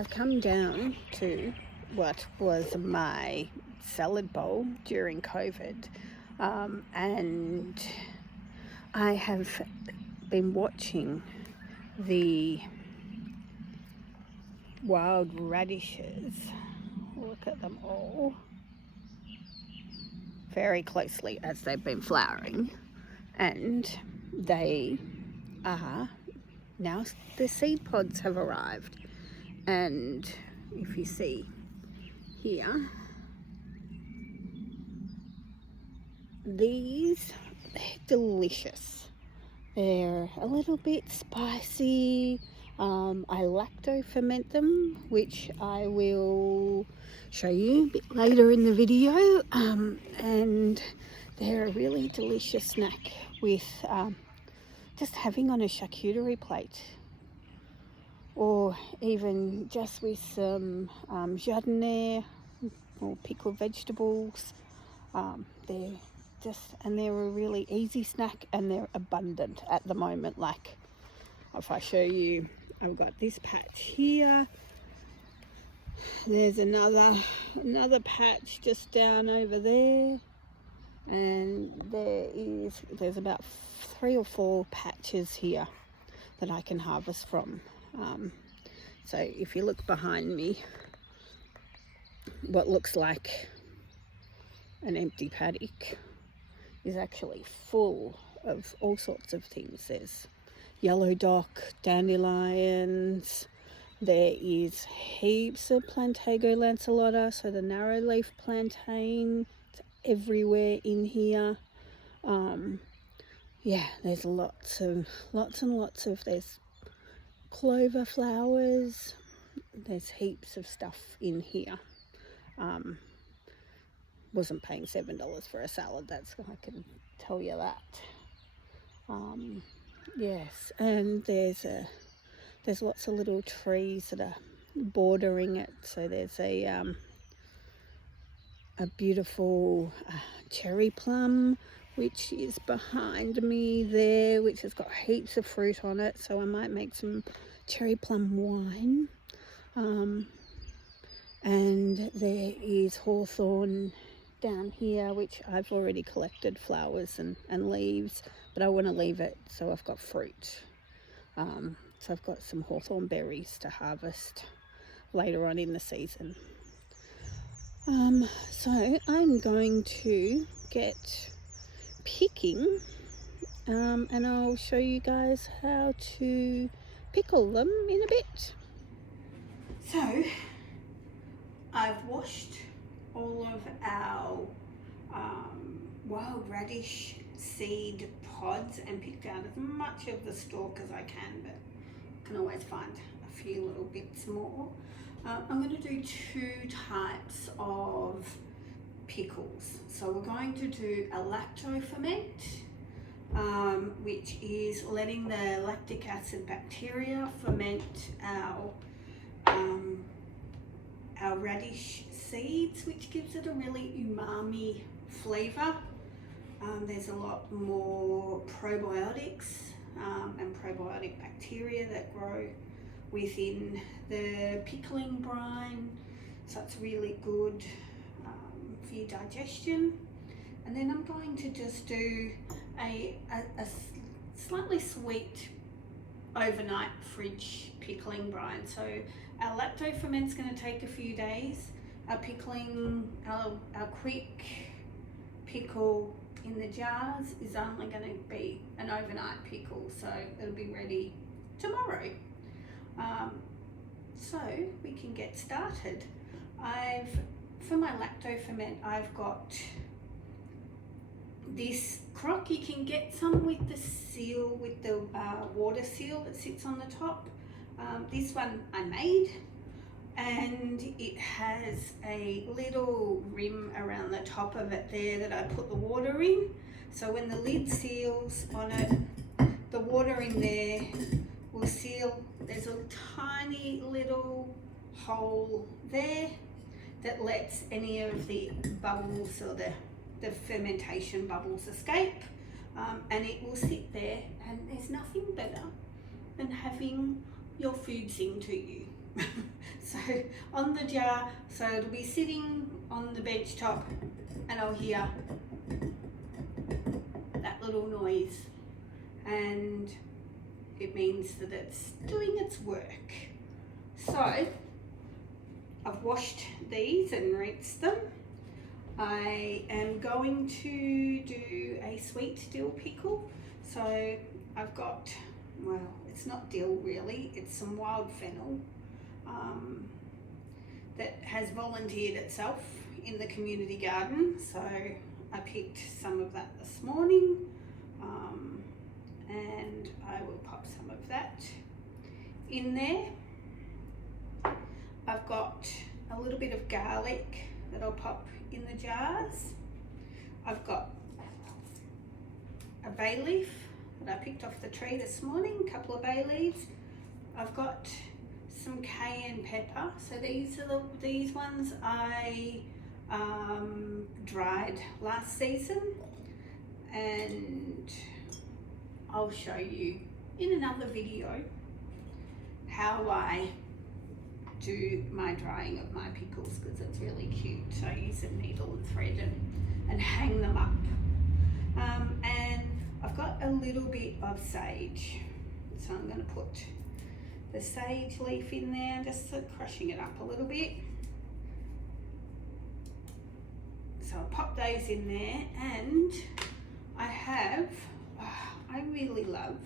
I've come down to what was my salad bowl during COVID, and I have been watching the wild radishes. Look at them all very closely as they've been flowering, and they are now, the seed pods have arrived. And if you see here, these, they're delicious. They're a little bit spicy. I lacto-ferment them, which I will show you a bit later in the video. And they're a really delicious snack with just having on a charcuterie plate, or even just with some jardiniere or pickled vegetables. They're a really easy snack, and they're abundant at the moment. Like, if I show you, I've got this patch here. There's another patch just down over there, and there's about 3 or 4 patches here that I can harvest from. So if you look behind me, what looks like an empty paddock is actually full of all sorts of things. There's yellow dock, dandelions, there is heaps of Plantago lanceolata, so the narrow leaf plantain. It's everywhere in here. Yeah, there's lots and lots of, there's clover flowers, there's heaps of stuff in here. Wasn't paying $7 for a salad, that's, I can tell you that. Yes, and there's lots of little trees that are bordering it. So there's a beautiful cherry plum, which is behind me there, which has got heaps of fruit on it, so I might make some cherry plum wine. And there is hawthorn down here, which I've already collected flowers and leaves, but I want to leave it so I've got fruit. So I've got some hawthorn berries to harvest later on in the season. So I'm going to get picking, and I'll show you guys how to pickle them in a bit. So I've washed all of our wild radish seed pods and picked out as much of the stalk as I can, but I can always find a few little bits more. I'm going to do 2 types of pickles. So we're going to do a lacto-ferment, which is letting the lactic acid bacteria ferment our radish seeds, which gives it a really umami flavour. There's a lot more probiotics and probiotic bacteria that grow within the pickling brine, so it's really good for your digestion. And then I'm going to just do a slightly sweet overnight fridge pickling brine. So our lacto-ferment's going to take a few days. Our pickling, our quick pickle in the jars is only going to be an overnight pickle, so it'll be ready tomorrow. So we can get started. For my lacto-ferment, I've got this crock. You can get some with the seal, with the water seal that sits on the top. This one I made, and it has a little rim around the top of it there that I put the water in. So when the lid seals on it, the water in there will seal. There's a tiny little hole there that lets any of the bubbles or the fermentation bubbles escape, and it will sit there, and there's nothing better than having your food sing to you. So on the jar, so it'll be sitting on the bench top and I'll hear that little noise, and it means that it's doing its work. So I've washed these and rinsed them. I am going to do a sweet dill pickle. So I've got, well, it's not dill really, it's some wild fennel that has volunteered itself in the community garden. So I picked some of that this morning, and I will pop some of that in there. I've got a little bit of garlic that I'll pop in the jars. I've got a bay leaf that I picked off the tree this morning, a couple of bay leaves. I've got some cayenne pepper. So these ones I dried last season, and I'll show you in another video how I do my drying of my pickles, because it's really cute. So I use a needle and thread and hang them up. And I've got a little bit of sage, so I'm going to put the sage leaf in there, just crushing it up a little bit. So I'll pop those in there, and I have, I really love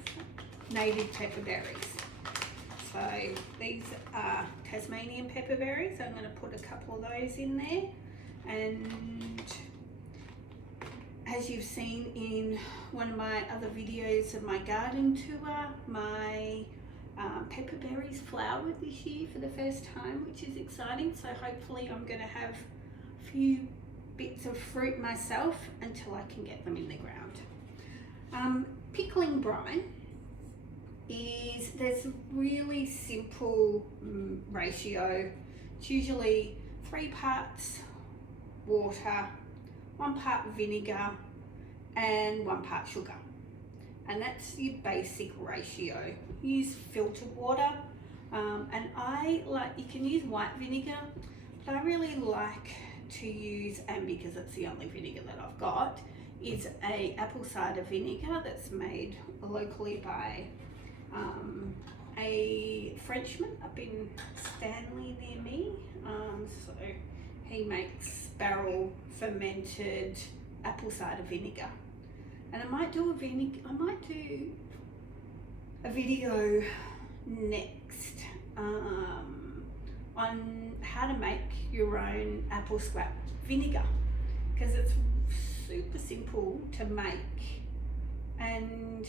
native pepper berries. So these are Tasmanian pepper berries. I'm going to put a couple of those in there, and as you've seen in one of my other videos of my garden tour, my pepper berries flowered this year for the first time, which is exciting. So hopefully I'm going to have a few bits of fruit myself until I can get them in the ground. Pickling brine is, there's a really simple ratio. It's usually 3 parts water, 1 part vinegar and 1 part sugar, and that's your basic ratio. Use filtered water, and I like, you can use white vinegar, but I really like to use, and because it's the only vinegar that I've got, is a apple cider vinegar that's made locally by a Frenchman up in Stanley near me. So he makes barrel fermented apple cider vinegar, and I might do a video next on how to make your own apple scrap vinegar, because it's super simple to make and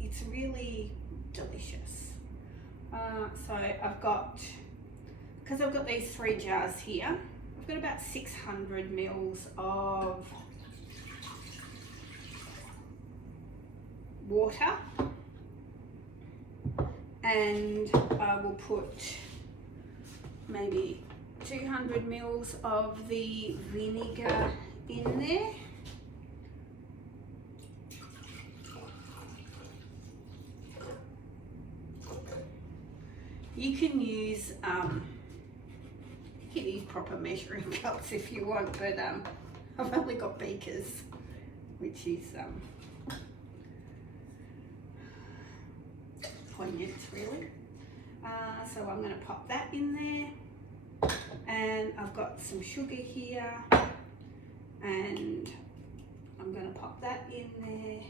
it's really delicious. So I've got, because I've got these 3 jars here, I've got about 600 mils of water, and I will put maybe 200 mils of the vinegar in there. You can use proper measuring cups if you want, but I've only got beakers, which is poignant really. So I'm going to pop that in there, and I've got some sugar here, and I'm going to pop that in there.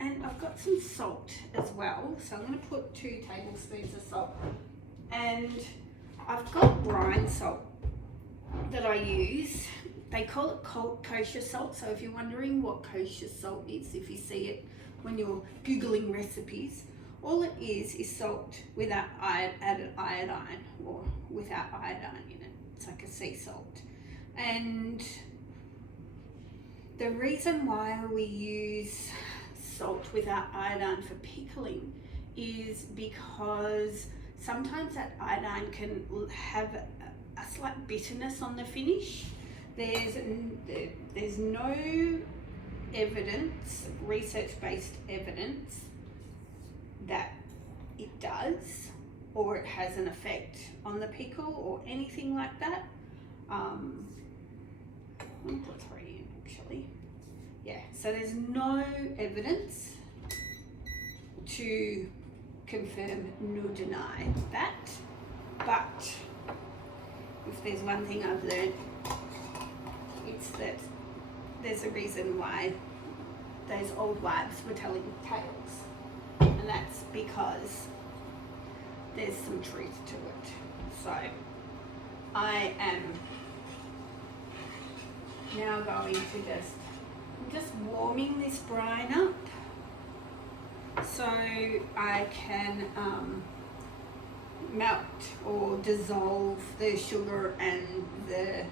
And I've got some salt as well, so I'm going to put 2 tablespoons of salt. And I've got brine salt that I use. They call it kosher salt, so if you're wondering what kosher salt is, if you see it when you're Googling recipes, all it is salt without added iodine, or without iodine in it. It's like a sea salt. And the reason why we use salt without iodine for pickling is because sometimes that iodine can have a slight bitterness on the finish. There's no evidence, research-based evidence, that it does, or it has an effect on the pickle or anything like that. I'm gonna put 3 in actually. Yeah, so there's no evidence to confirm nor deny that, but if there's one thing I've learned, it's that there's a reason why those old wives were telling tales, and that's because there's some truth to it. So I am now going to I'm just warming this brine up so I can melt or dissolve the sugar and the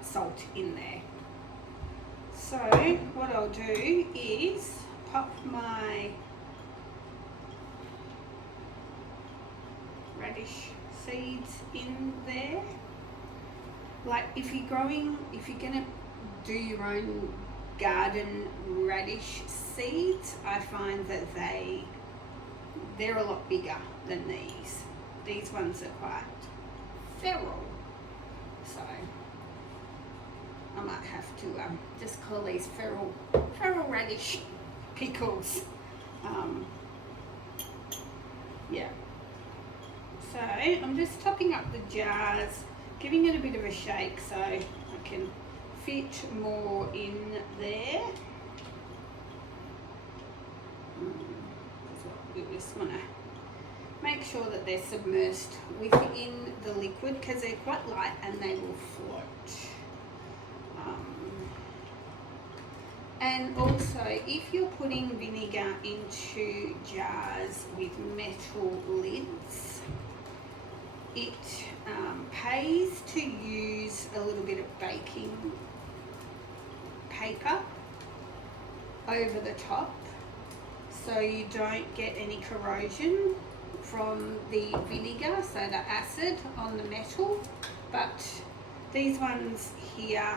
salt in there. So what I'll do is pop my radish seeds in there. Like if you're gonna do your own garden radish seeds, I find that they're a lot bigger than these. These ones are quite feral, so I might have to just call these feral radish pickles. Yeah. So I'm just topping up the jars, giving it a bit of a shake so I can fit more in there. We just want to make sure that they're submersed within the liquid because they're quite light and they will float. And also, if you're putting vinegar into jars with metal lids, it pays to use a little bit of baking paper over the top so you don't get any corrosion from the vinegar, so the acid on the metal. But these ones here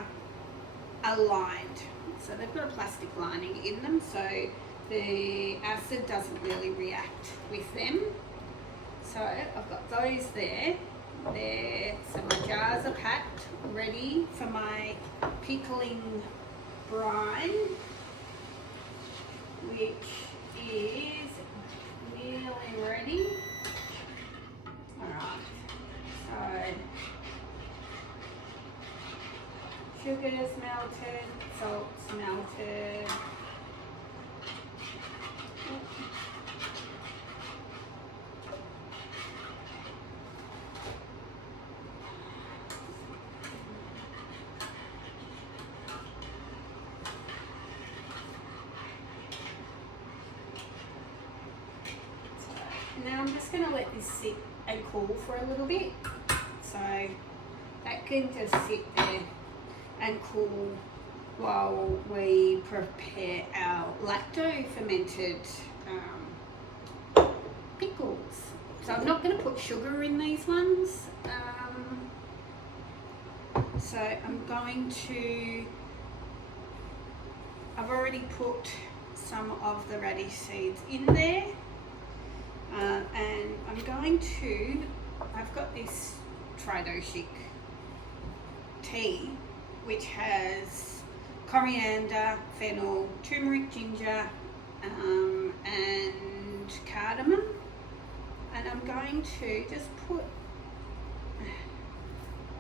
are lined, so they've got a plastic lining in them, so the acid doesn't really react with them. So I've got those there. So my jars are packed, ready for my pickling brine, which is nearly ready. Alright, so sugar's melted, salt's melted. Now I'm just going to let this sit and cool for a little bit, so that can just sit there and cool while we prepare our lacto-fermented pickles. So I'm not going to put sugar in these ones, so I'm going to, I've already put some of the radish seeds in there. And I'm going to, I've got this Radish tea which has coriander, fennel, turmeric, ginger and cardamom, and I'm going to just put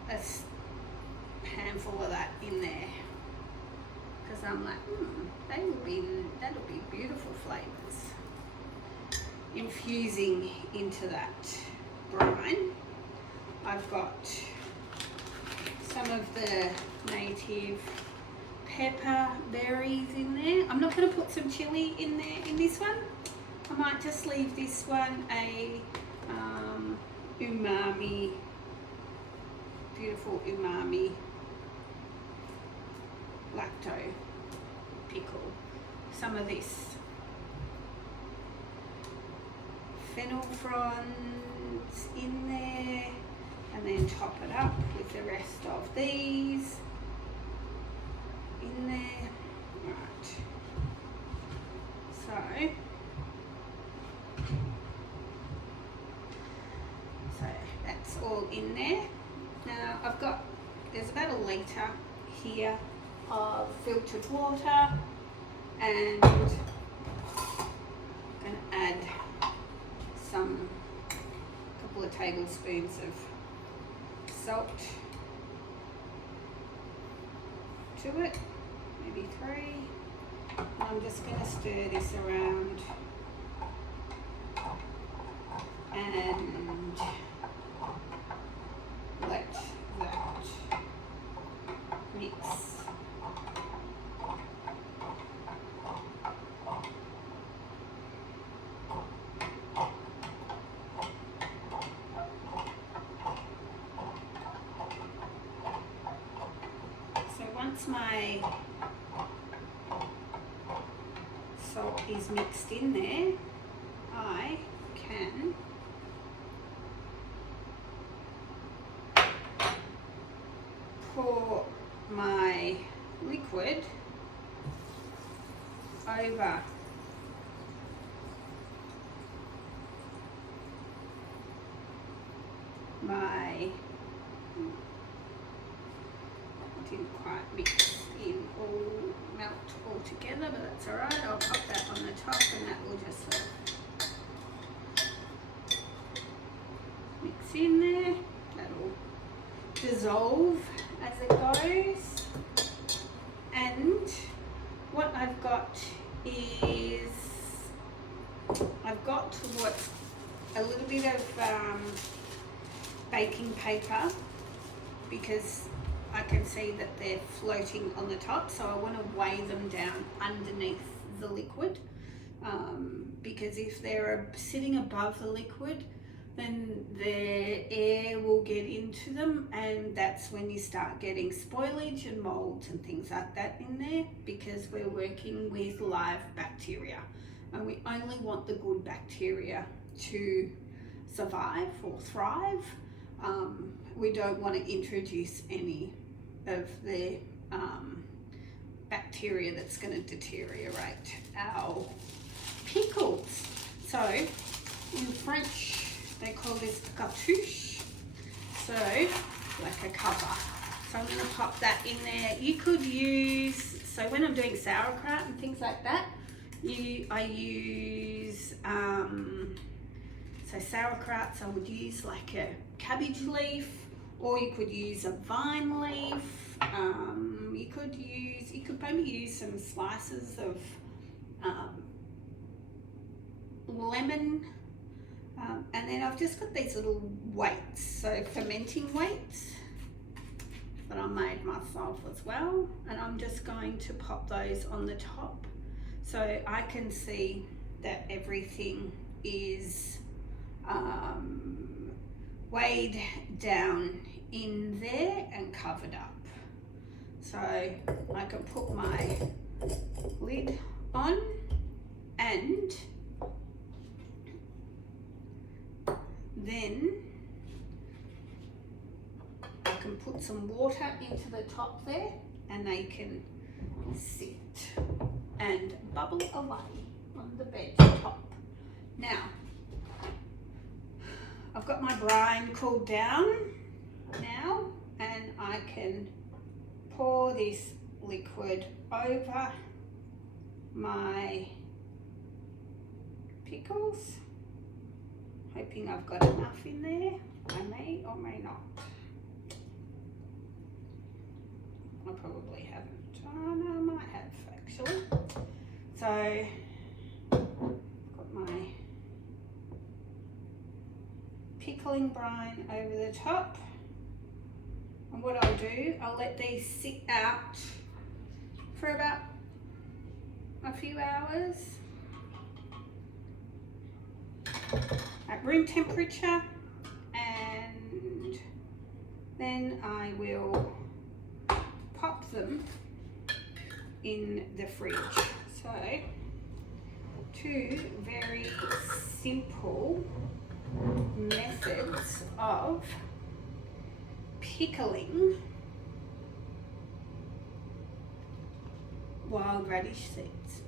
a handful of that in there because I'm like, that'll be beautiful flavours. Infusing into that brine, I've got some of the native pepper berries in there. I'm not going to put some chili in there in this one. I might just leave this one a umami, beautiful umami lacto pickle. Some of this fennel fronds in there, and then top it up with the rest of these in there. Right, so in there. Now there's about a litre here of filtered water, and I'm going to add a couple of tablespoons of salt to it, maybe 3. I'm just going to stir this around and let that mix. So once my salt is mixed in there, I can pour my liquid over my, didn't quite mix in melt all together, but that's alright. I'll pop that on the top and that will just mix in there. That'll dissolve as it goes. And what I've got is what's a little bit of baking paper, because I can see that they're floating on the top, so I want to weigh them down underneath the liquid, because if they're sitting above the liquid, then the air will get into them, and that's when you start getting spoilage and molds and things like that in there, because we're working with live bacteria and we only want the good bacteria to survive or thrive. We don't want to introduce any of the bacteria that's going to deteriorate our pickles. So in French they call this cartouche, so like a cover. So I'm going to pop that in there. You could use, so when I'm doing sauerkraut and things like that, I use so sauerkrauts, I would use like a cabbage leaf, or you could use a vine leaf. You could maybe use some slices of lemon, and then I've just got these little weights, so fermenting weights that I made myself as well, and I'm just going to pop those on the top so I can see that everything is weighed down in there and covered up. So I can put my lid on, and then I can put some water into the top there, and they can sit and bubble away on the bed top. Now, I've got my brine cooled down now, and I can pour this liquid over my pickles, hoping I've got enough in there. I may or may not. I probably haven't. Oh no, I might have actually. So, got my pickling brine over the top, and what I'll do, I'll let these sit out for about a few hours at room temperature, and then I will pop them in the fridge. So, two very simple methods of pickling wild radish seeds.